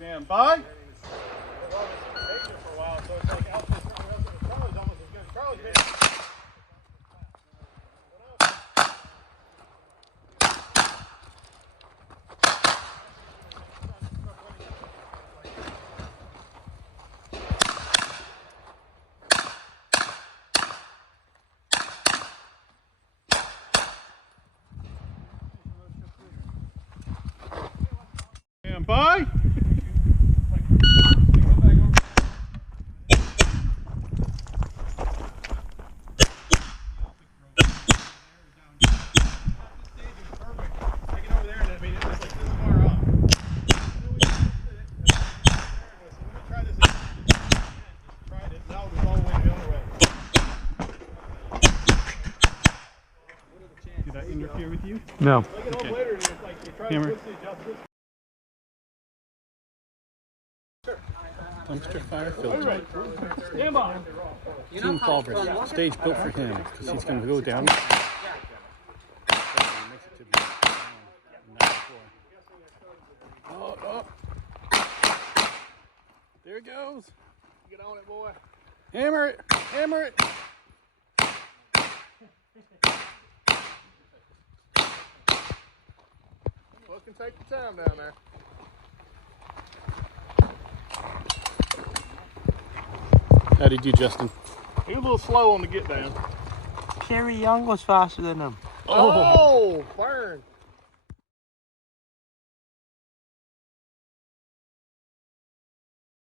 Stand by. Stand by. Did I interfere with you? No. Okay. Hammer. Dumpster fire filter. Stand by. Team Culver. Stage built for him because he's going to go down. Oh. There it goes. Get on it, boy. Hammer it. Hammer it. Well, it can take the time down there. How'd he do, Justin? He was a little slow on the get down. Kerry Young was faster than him. Oh, burn.